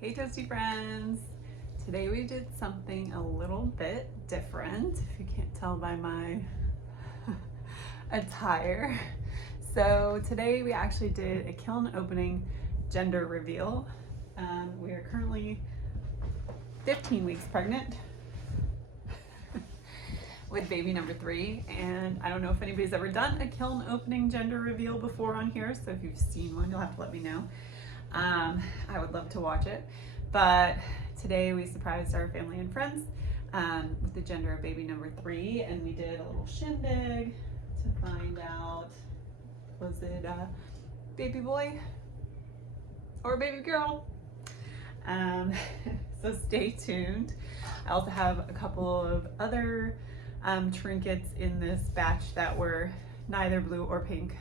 Hey Toasty friends! Today we did something a little bit different, if you can't tell by my attire. So today we actually did a kiln opening gender reveal. We are currently 15 weeks pregnant with baby number 3, and I don't know if anybody's ever done a kiln opening gender reveal before on here, so if you've seen one you'll have to let me know. I would love to watch it, but today we surprised our family and friends with the gender of baby number 3, and we did a little shindig to find out, was it a baby boy or a baby girl? So stay tuned. I also have a couple of other trinkets in this batch that were neither blue or pink.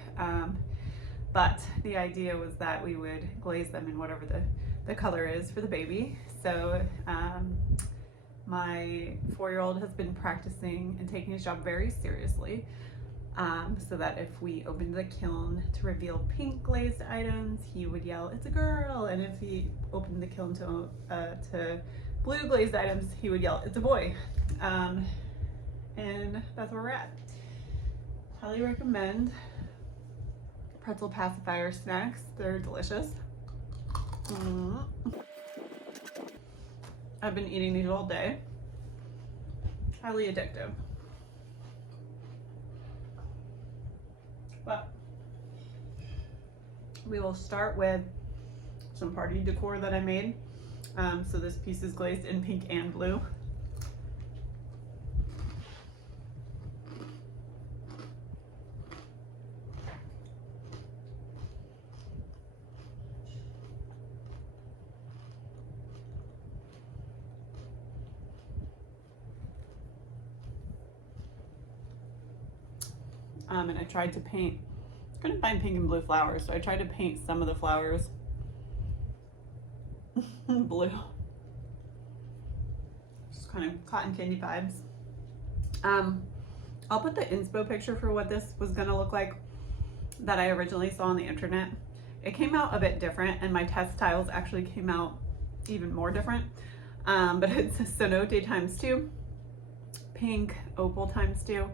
But the idea was that we would glaze them in whatever the color is for the baby. So my 4-year-old has been practicing and taking his job very seriously, so that if we opened the kiln to reveal pink glazed items, he would yell, "It's a girl!" And if he opened the kiln to blue glazed items, he would yell, "It's a boy!" And that's where we're at. Highly recommend pretzel pacifier snacks. They're delicious. I've been eating these all day. Highly addictive. But we will start with some party decor that I made. So this piece is glazed in pink and blue. And I tried to paint, couldn't find pink and blue flowers, so I tried to paint some of the flowers blue. Just kind of cotton candy vibes. I'll put the inspo picture for what this was gonna look like that I originally saw on the internet. It came out a bit different, and my test tiles actually came out even more different. But it's a cenote ×2, pink opal ×2,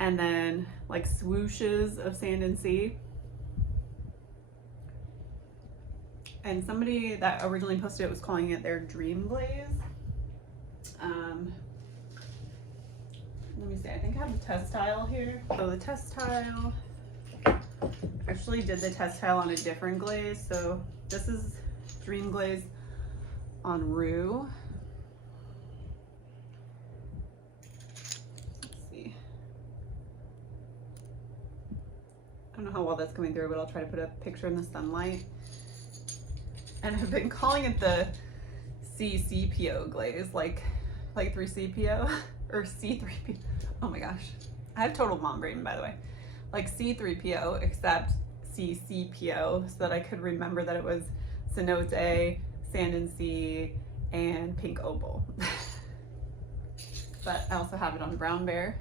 and then like swooshes of sand and sea. And somebody that originally posted it was calling it their dream glaze. Let me see, I think I have the test tile here. So the test tile, actually did the test tile on a different glaze. So this is dream glaze on roux. I don't know how well that's coming through, but I'll try to put a picture in the sunlight. And I've been calling it the CCPO glaze, like 3CPO or C3PO. Oh my gosh, I have total mom brain, by the way. Like C3PO, except CCPO, so that I could remember that it was cenote, sand and sea, and pink opal. But I also have it on brown bear,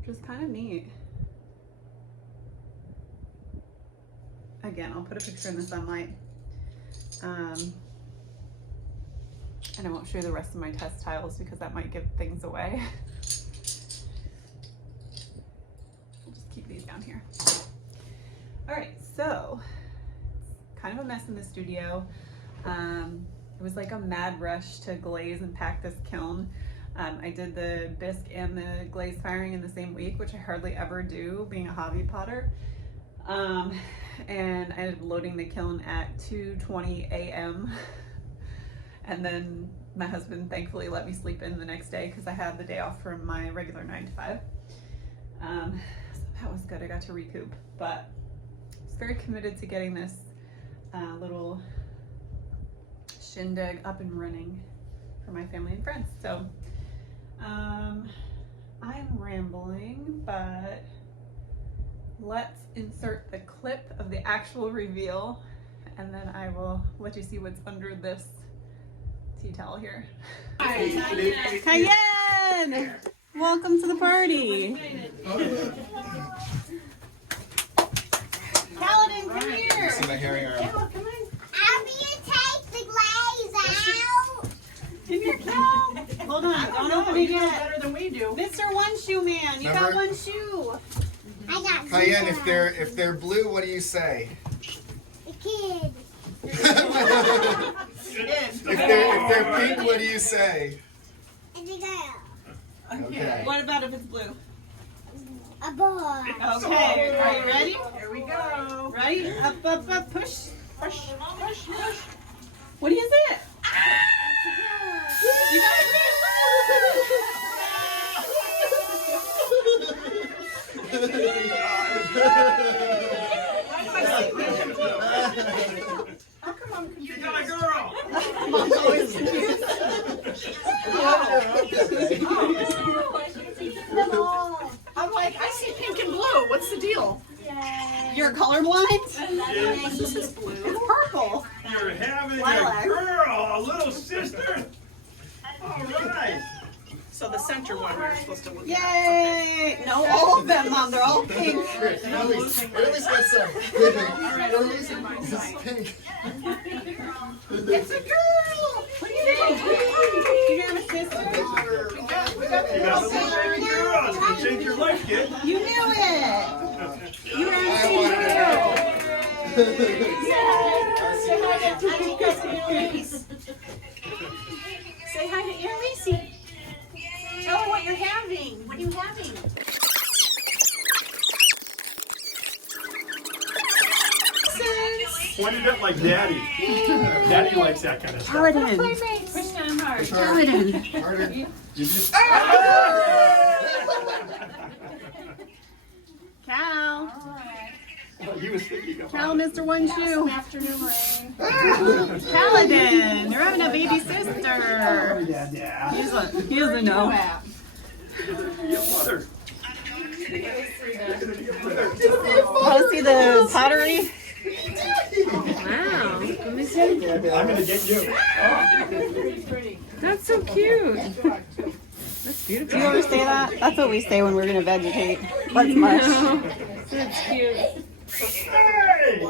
which is kind of neat. Again, I'll put a picture in the sunlight. And I won't show you the rest of my test tiles because that might give things away. I'll just keep these down here. All right, so it's kind of a mess in the studio. It was like a mad rush to glaze and pack this kiln. I did the bisque and the glaze firing in the same week, which I hardly ever do, being a hobby potter. And I ended up loading the kiln at 2:20 a.m. and then my husband thankfully let me sleep in the next day because I had the day off from my regular 9 to 5. So that was good. I got to recoup, but I was very committed to getting this little shindig up and running for my family and friends. So I'm rambling, but let's insert the clip of the actual reveal, and then I will let you see what's under this tea towel here. Cayenne! Welcome to the party. Paladin, come here. See my hairy arm. Abby, you take we you know get? better than we do. Mr. One Shoe Man, you got Remember? one shoe. I got Cayenne, if they're blue, what do you say? a kid. If they're pink, what do you say? It's a girl. Okay. What about if it's blue? A boy. Okay, are you ready? Here we go. Ready? Up, up, up, push. Push, push, push. What is it? You got How come I'm confused? You got a girl! Mom's always confused. I'm like, I see pink and blue. What's the deal? You're colorblind? This is blue. It's purple. You're having Lilac. a girl, a little sister. All right. So the center one we're supposed to look at. Yay! No, all of them, Mom. They're all pink. Early's got some pink. Early's pink. It's a girl. What do you think? You have a sister? We got You got a little baby girl. It's gonna change your life, kid. You knew it. You were I on wanted the to Say hi to Aunt Lacey. Tell her what you're having. What are you having? Point it up like daddy. Daddy likes that kind of stuff. Paladin. Push down hard. Paladin. harder. Did you? Cal. He was thinking about Cal, Mr. One Shoe. Afternoon rain. Paladin. You're having a baby sister. yeah. He doesn't know. Your mother. Want to see the pottery? Wow. Let me see. I'm gonna get you. That's so cute. That's beautiful. Do you ever say that? That's what we say when we're gonna vegetate. Let's mush. That's cute. Hey!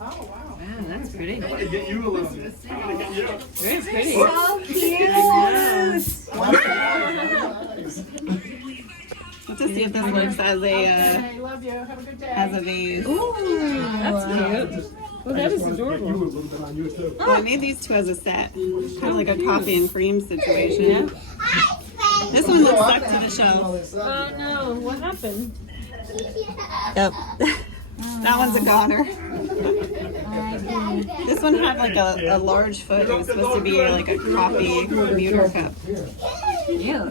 Wow, that's pretty. I'm gonna get you a little bit. I'm gonna get you. Very pretty. So cute. Let's just see if this works as a I love you. Have a good day. as a vase. Ooh, that's cute. Well, that is adorable. A little bit on you too. Oh, I made these two as a set, kind of like a copy and frame situation. This one looks stuck to the shelf. Oh no, what happened? Yep. That one's a goner. This one had like a large foot. It was supposed to be like a coffee commuter cup. Yeah.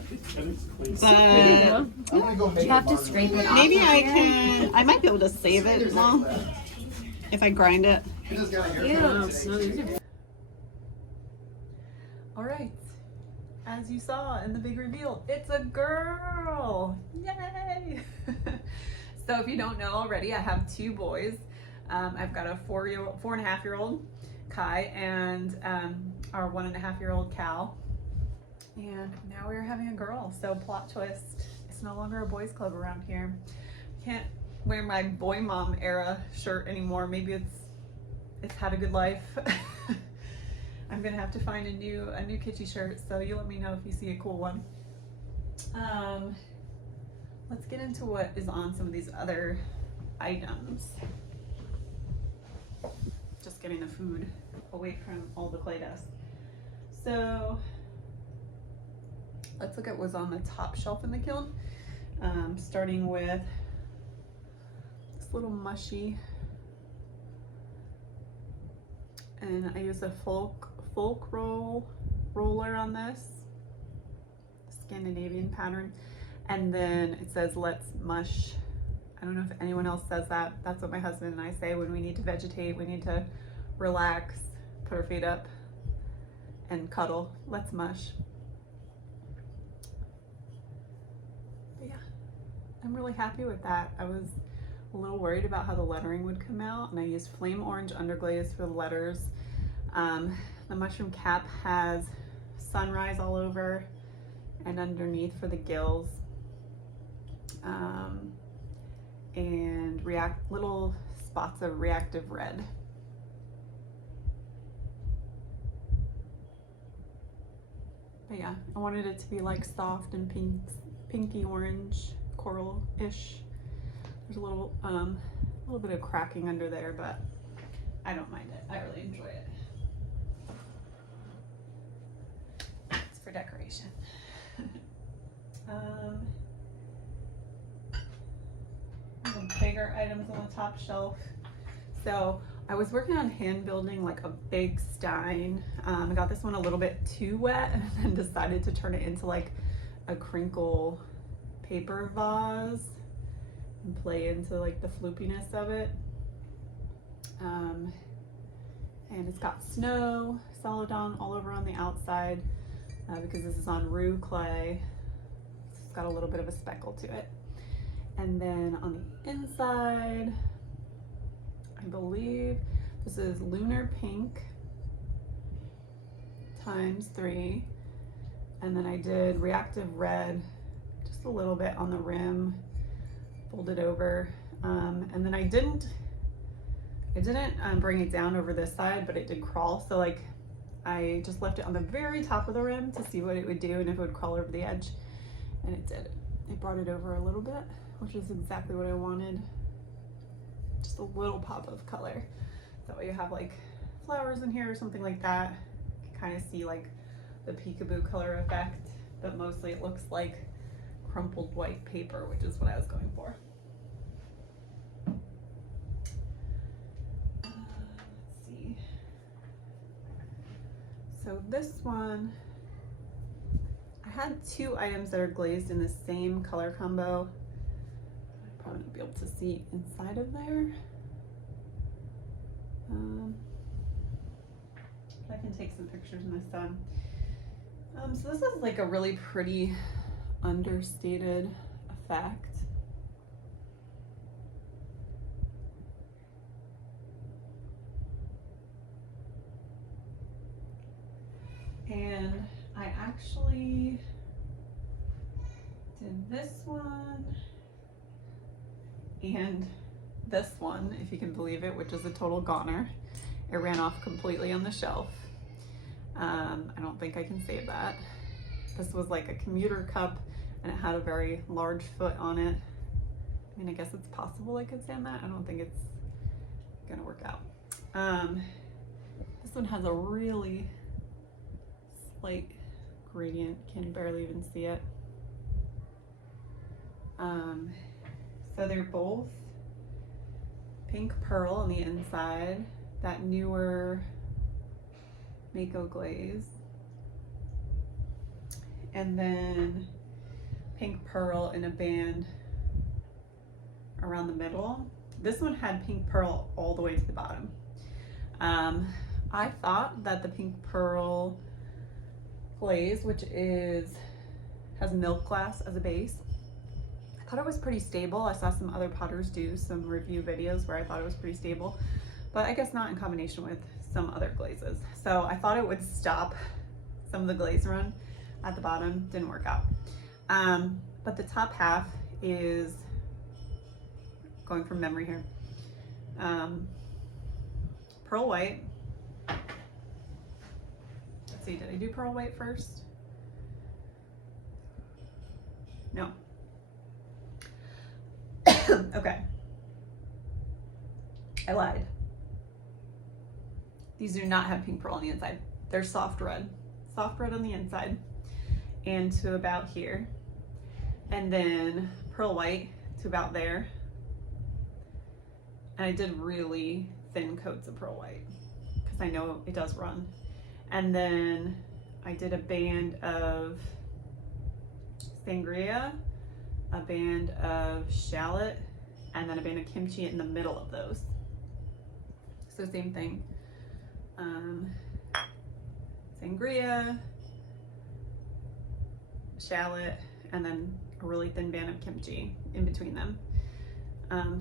But You have to scrape it off. maybe I might be able to save it, Mom, if I grind it. All right. As you saw in the big reveal, it's a girl. Yay! So if you don't know already, I have two boys. I've got a 4.5-year-old Kai and our 1.5-year-old Cal. And now we're having a girl. So plot twist, it's no longer a boys club around here. Can't wear my boy mom era shirt anymore. Maybe it's had a good life. I'm gonna have to find a new kitschy shirt, so you let me know if you see a cool one. Let's get into what is on some of these other items. Just getting the food away from all the clay dust. So let's look at what's on the top shelf in the kiln. Starting with this little mushy, and I use a folk roller on this Scandinavian pattern, and then it says let's mush. I don't know if anyone else says that. That's what my husband and I say when we need to vegetate, we need to relax, put our feet up and cuddle. Let's mush. But yeah, I'm really happy with that. I was a little worried about how the lettering would come out, and I used flame orange underglaze for the letters. The mushroom cap has sunrise all over and underneath for the gills, and little spots of reactive red. But yeah, I wanted it to be like soft and pinky orange, coral-ish. There's a little bit of cracking under there, but I don't mind it. I really enjoy it. It's for decoration. The bigger items on the top shelf. So I was working on hand building like a big stein. I got this one a little bit too wet and then decided to turn it into like a crinkle paper vase and play into like the floopiness of it. And it's got snow, celadon all over on the outside because this is on roux clay. It's got a little bit of a speckle to it. And then on the inside, I believe this is lunar pink ×3. And then I did reactive red, just a little bit on the rim, folded over. And then I didn't bring it down over this side, but it did crawl. So like I just left it on the very top of the rim to see what it would do and if it would crawl over the edge. And it did. It brought it over a little bit, which is exactly what I wanted. Just a little pop of color. That way you have like flowers in here or something like that. You can kind of see like the peekaboo color effect, but mostly it looks like crumpled white paper, which is what I was going for. Let's see. So this one, I had 2 items that are glazed in the same color combo. I'd probably not be able to see inside of there. I can take some pictures in the sun. So this is like a really pretty understated effect. And I actually did this one and this one, if you can believe it, which is a total goner. It ran off completely on the shelf. I don't think I can save that. This was like a commuter cup and it had a very large foot on it. I mean, I guess it's possible I could sand that. I don't think it's gonna work out. This one has a really slight gradient, can barely even see it. So they're both pink pearl on the inside, that newer Mayco glaze, and then pink pearl in a band around the middle. This one had pink pearl all the way to the bottom. I thought that the pink pearl glaze, which has milk glass as a base, I thought it was pretty stable. I saw some other potters do some review videos where I thought it was pretty stable, but I guess not in combination with some other glazes. So I thought it would stop some of the glaze run at the bottom. Didn't work out. But the top half is, going from memory here, pearl white. Let's see, did I do pearl white first? No. Okay. I lied. These do not have pink pearl on the inside. They're soft red on the inside and to about here. And then pearl white to about there. And I did really thin coats of pearl white because I know it does run. And then I did a band of sangria, a band of shallot, and then a band of kimchi in the middle of those. So same thing. Sangria, shallot, and then a really thin band of kimchi in between them.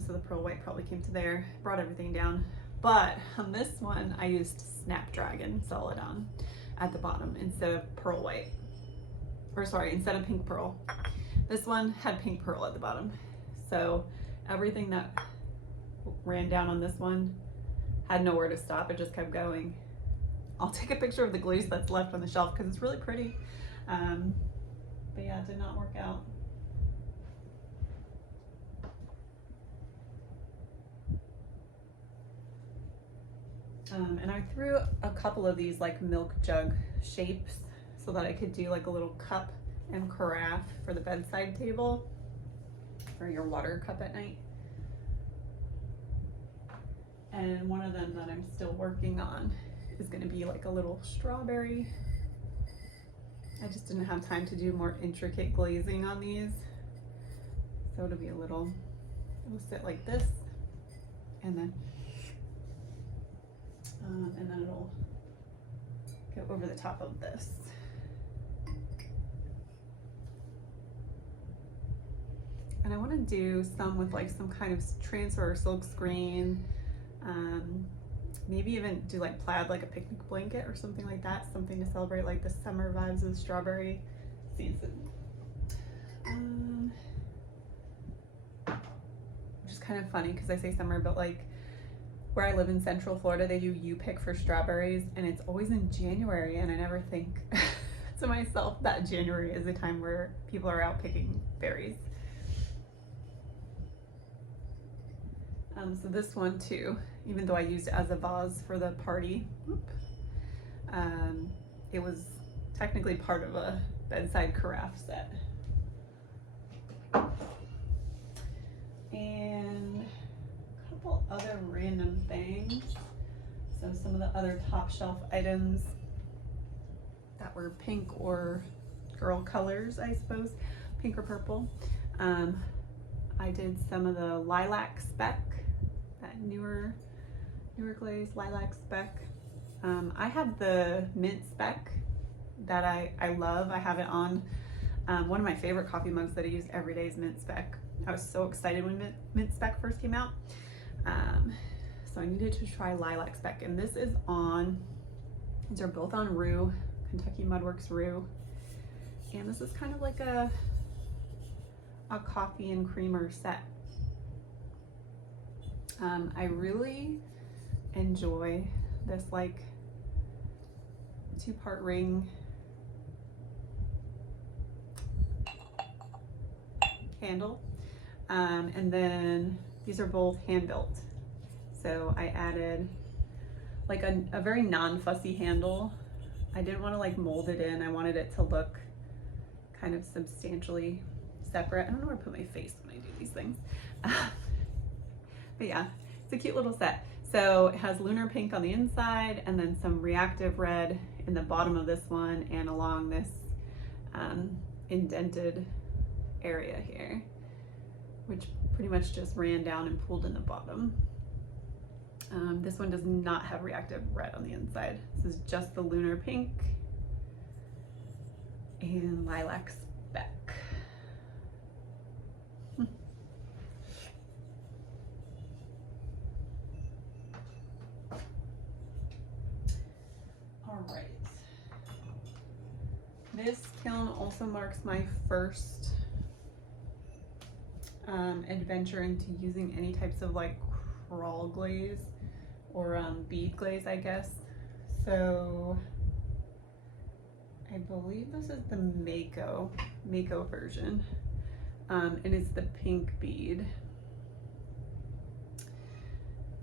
So the pearl white probably came to there, brought everything down. But on this one, I used Snapdragon Celadon at the bottom instead of pearl white. Or sorry, instead of pink pearl. This one had pink pearl at the bottom. So everything that ran down on this one had nowhere to stop. It just kept going. I'll take a picture of the glaze that's left on the shelf because it's really pretty. But yeah, it did not work out. And I threw a couple of these like milk jug shapes so that I could do like a little cup and carafe for the bedside table for your water cup at night. And one of them that I'm still working on is going to be like a little strawberry. I just didn't have time to do more intricate glazing on these. So it'll be a little, it'll sit like this, and then it'll go over the top of this. And I want to do some with like some kind of transfer or silk screen. Maybe even do like plaid, like a picnic blanket or something like that. Something to celebrate like the summer vibes of the strawberry season. Which is kind of funny because I say summer, but like where I live in Central Florida, they do you pick for strawberries, and it's always in January, and I never think to myself that January is a time where people are out picking berries. So this one too, even though I used it as a vase for the party, it was technically part of a bedside carafe set. And a couple other random things. So some of the other top shelf items that were pink or girl colors, I suppose, pink or purple. I did some of the lilac speck, that newer glaze lilac speck. I have the mint speck that I love. I have it on one of my favorite coffee mugs that I use every day is mint speck. I was so excited when mint speck first came out. So I needed to try lilac speck, and this is on, these are both on Rue, Kentucky Mudworks Rue. And this is kind of like a coffee and creamer set. I really enjoy this like 2-part ring handle. And then these are both hand built. So I added like a very non-fussy handle. I didn't want to like mold it in. I wanted it to look kind of substantially separate. I don't know where to put my face when I do these things. But yeah, it's a cute little set. So it has lunar pink on the inside and then some reactive red in the bottom of this one and along this indented area here, which pretty much just ran down and pulled in the bottom. This one does not have reactive red on the inside. This is just the lunar pink and lilac speck. All right. This kiln also marks my first adventure into using any types of like crawl glaze or bead glaze, I guess. So I believe this is the Mayco version, and it's the pink bead.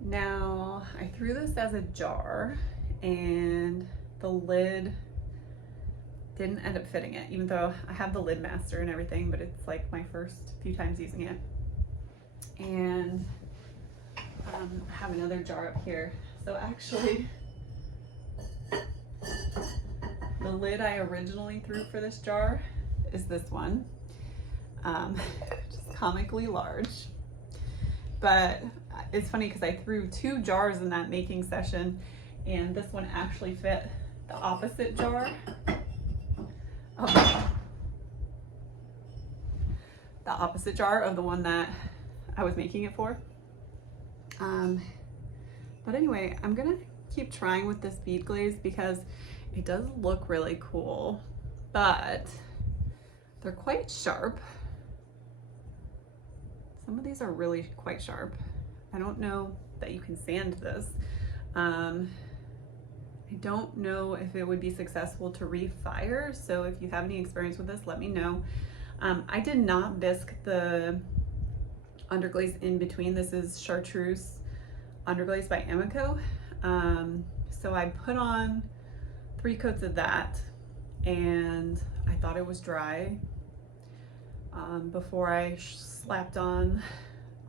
Now I threw this as a jar, and the lid didn't end up fitting it, even though I have the lid master and everything, but it's like my first few times using it. And I have another jar up here. So actually, the lid I originally threw for this jar is this one, just comically large. But it's funny because I threw 2 jars in that making session, and this one actually fit the opposite jar of the one that I was making it for. But anyway, I'm gonna keep trying with this bead glaze because it does look really cool, but they're quite sharp. Some of these are really quite sharp. I don't know that you can sand this. I don't know if it would be successful to refire, so if you have any experience with this, let me know. I did not bisque the underglaze in between. This is chartreuse underglaze by Amaco. So I put on 3 coats of that, and I thought it was dry before I slapped on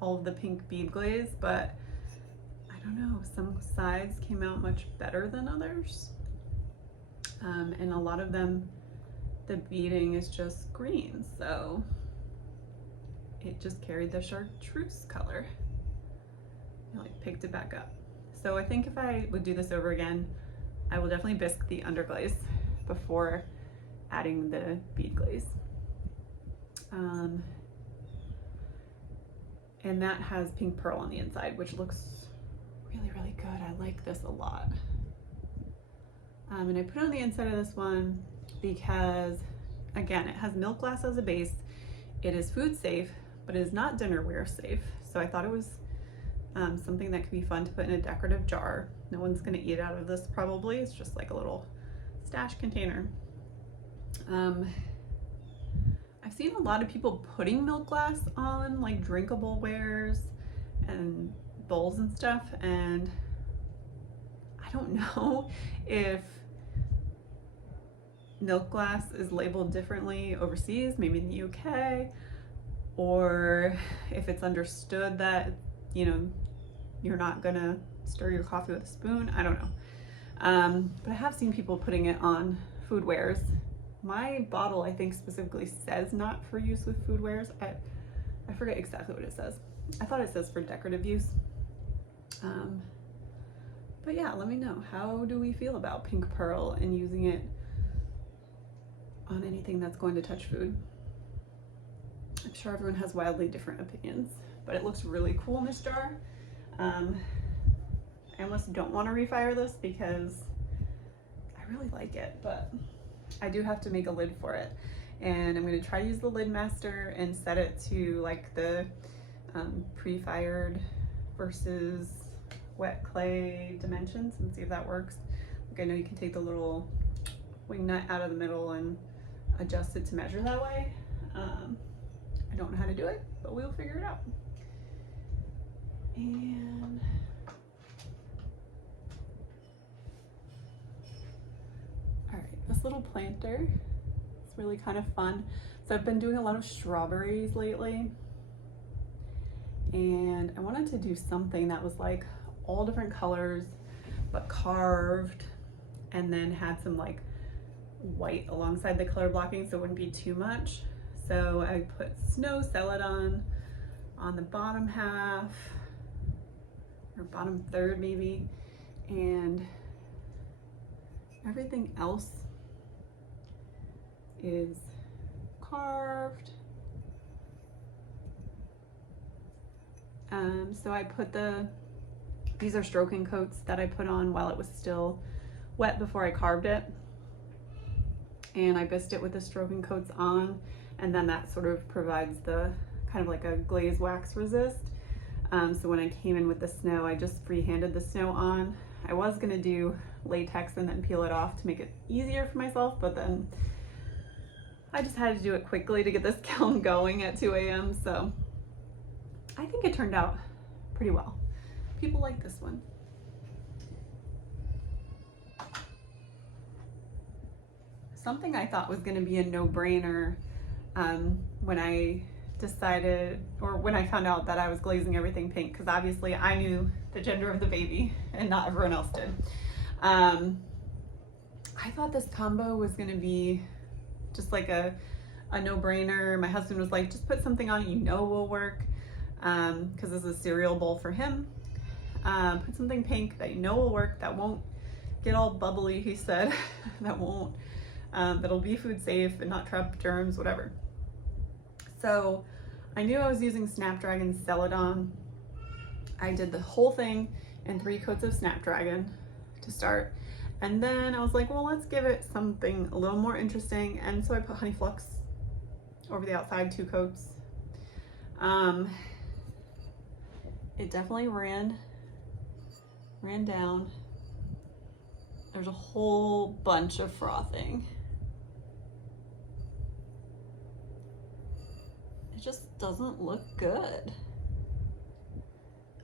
all of the pink bead glaze, but I don't know, some sides came out much better than others. And a lot of them, the beading is just green, so it just carried the chartreuse color. I like picked it back up. So I think if I would do this over again, I will definitely bisque the underglaze before adding the bead glaze. And that has pink pearl on the inside, which looks really, really good. I like this a lot. And I put it on the inside of this one because, again, it has milk glass as a base. It is food safe, but it is not dinnerware safe. So I thought it was something that could be fun to put in a decorative jar. No one's gonna eat out of this probably. It's just like a little stash container. I've seen a lot of people putting milk glass on like drinkable wares and bowls and stuff, and I don't know if milk glass is labeled differently overseas, maybe in the UK, or if it's understood that, you know, you're not gonna stir your coffee with a spoon. I don't know. But I have seen people putting it on foodwares. My bottle, I think, specifically says not for use with foodwares. I forget exactly what it says. I thought it says for decorative use. But yeah, let me know. How do we feel about pink pearl and using it on anything that's going to touch food? I'm sure everyone has wildly different opinions, but it looks really cool in this jar. I almost don't want to refire this because I really like it, but I do have to make a lid for it. And I'm going to try to use the lid master and set it to like the pre-fired versus wet clay dimensions and see if that works. Like, I know you can take the little wing nut out of the middle and adjust it to measure that way. I don't know how to do it, but we'll figure it out. And all right, this little planter, it's really kind of fun. So I've been doing a lot of strawberries lately, and I wanted to do something that was like all different colors but carved, and then had some like white alongside the color blocking so it wouldn't be too much. So I put snow celadon on the bottom half, or bottom third maybe, and everything else is carved. So I put these are stroking coats that I put on while it was still wet before I carved it. And I bisqued it with the stroking coats on, and then that sort of provides the kind of like a glaze wax resist. So when I came in with the snow, I just freehanded the snow on. I was gonna do latex and then peel it off to make it easier for myself, but then I just had to do it quickly to get this kiln going at 2 a.m. So I think it turned out pretty well. People like this one. Something I thought was gonna be a no-brainer when I decided, or when I found out that I was glazing everything pink, because obviously I knew the gender of the baby and not everyone else did. I thought this combo was gonna be just like a no-brainer. My husband was like, just put something on it you know will work, because this is a cereal bowl for him. Put something pink that you know will work, that won't get all bubbly, he said, that'll be food safe and not trap germs, whatever. So I knew I was using Snapdragon Celadon. I did the whole thing in 3 coats of Snapdragon to start. And then I was like, well, let's give it something a little more interesting. And so I put Honey Flux over the outside, 2 coats. It definitely ran down. there's a whole bunch of frothing. It just doesn't look good.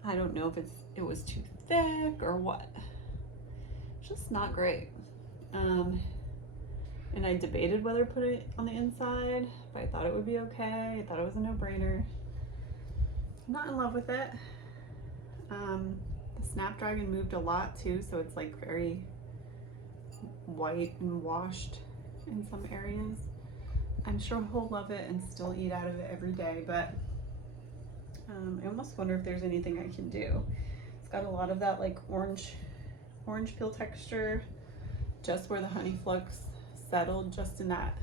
I don't know if it was too thick or what. It's just not great. And I debated whether to put it on the inside, but I thought it would be okay. I thought it was a no-brainer. I'm not in love with it. The Snapdragon moved a lot too, so it's like very white and washed in some areas. I'm sure he'll love it and still eat out of it every day, but I almost wonder if there's anything I can do. It's got a lot of that like orange peel texture, just where the honey flux settled, just in that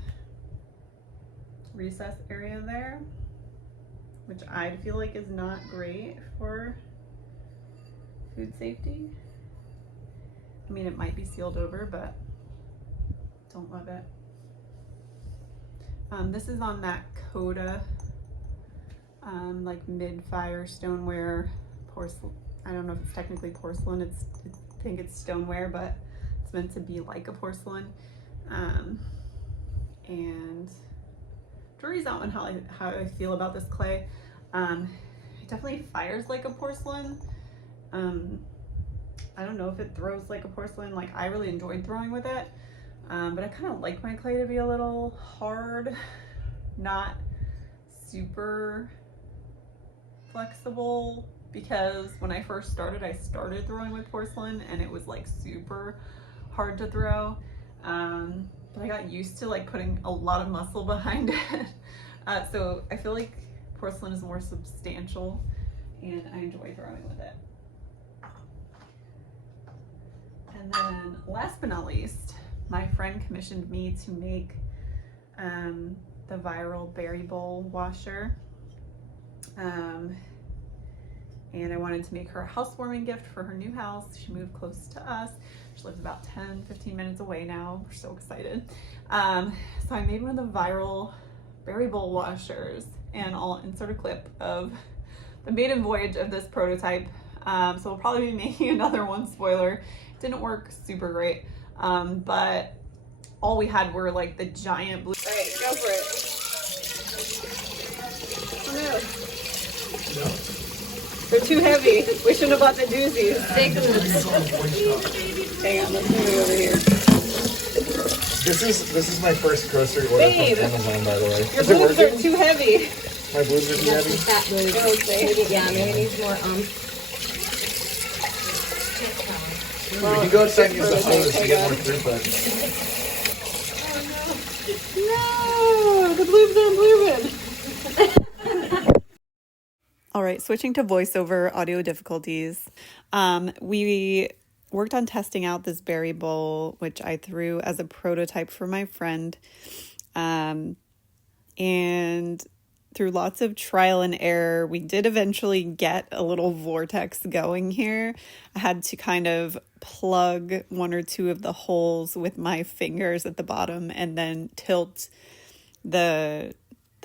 recess area there, which I feel like is not great for food safety. I mean, it might be sealed over, but don't love it. This is on that Coda, like mid-fire stoneware porcelain. I don't know if it's technically porcelain. I think it's stoneware, but it's meant to be like a porcelain. And jury's out on how I feel about this clay. It definitely fires like a porcelain. I don't know if it throws like a porcelain. Like, I really enjoyed throwing with it. But I kind of like my clay to be a little hard, not super flexible, because when I first started, I started throwing with porcelain and it was like super hard to throw. But I got used to like putting a lot of muscle behind it. So I feel like porcelain is more substantial and I enjoy throwing with it. And then last but not least, my friend commissioned me to make the viral berry bowl washer. And I wanted to make her a housewarming gift for her new house. She moved close to us. She lives about 10-15 minutes away now. We're so excited. So I made one of the viral berry bowl washers, and I'll insert a clip of the maiden voyage of this prototype. So we'll probably be making another one, spoiler. Didn't work super great, but all we had were like the giant blue. All right, go for it. Oh no. They're too heavy. We shouldn't have bought the doozies. Take them. Hang on, let's move it over here. This is my first grocery order Babe, from Amazon, by the way. Your Is it boobs are working? too heavy. My boobs are too heavy? Fat boobs. Maybe, yeah, maybe needs more We can go outside and use the hose to get more throughput. No, the boobs aren't moving. All right, switching to voiceover, audio difficulties. We worked on testing out this berry bowl, which I threw as a prototype for my friend. And through lots of trial and error, we did eventually get a little vortex going here. I had to kind of plug one or two of the holes with my fingers at the bottom and then tilt the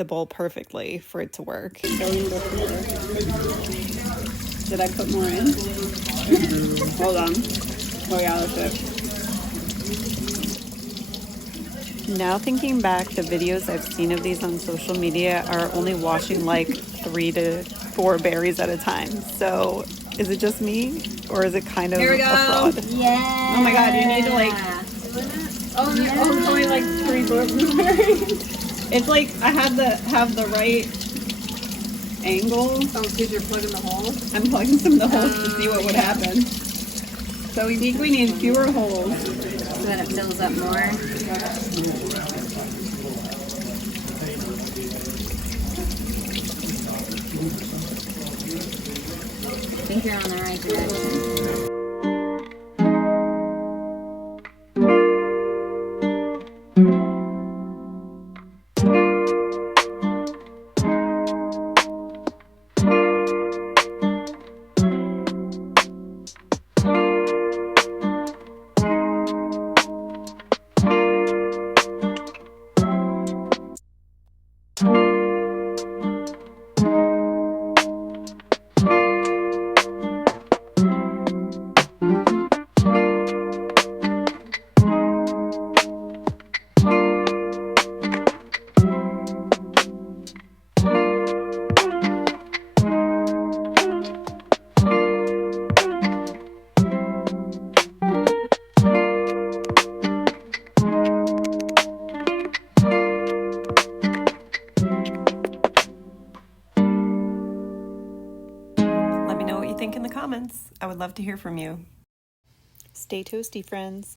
bowl perfectly for it to work. Did I put more in? Hold on. Oh yeah, that's it. Now thinking back, the videos I've seen of these on social media are only washing like 3 to 4 berries at a time. So is it just me, or is it kind of a fraud? Yeah. Oh my god, you need to like... Oh, no, oh, it's only like 3 berries. It's like I have the right angle. Oh, because you're plugging the holes? I'm plugging some of the holes to see what would happen. So we think we need fewer holes. So that it fills up more. I think you're on the right direction. think in the comments. I would love to hear from you. Stay toasty, friends.